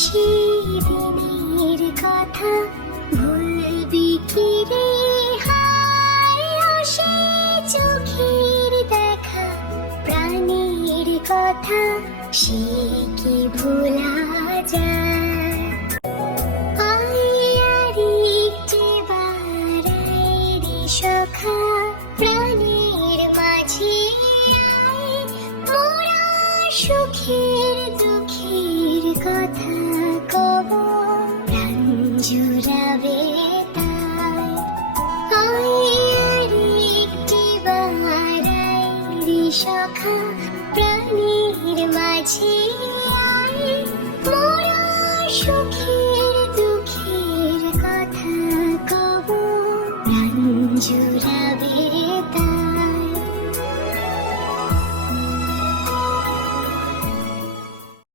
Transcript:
সেই দিনের কথা ভুলবি কি রে হায়, ও সেই চোখের দেখা প্রাণের কথা সে কি ভোলা যায়। আরেকটি বার আয় রে সখা প্রাণের মাঝে আয়, মোরা সুখের দুঃখের কথা কব প্রাণ জুড়াবে তাই। আরেকটি বার আয় রে সখা প্রাণের মাঝে আয়, মোরা সুখের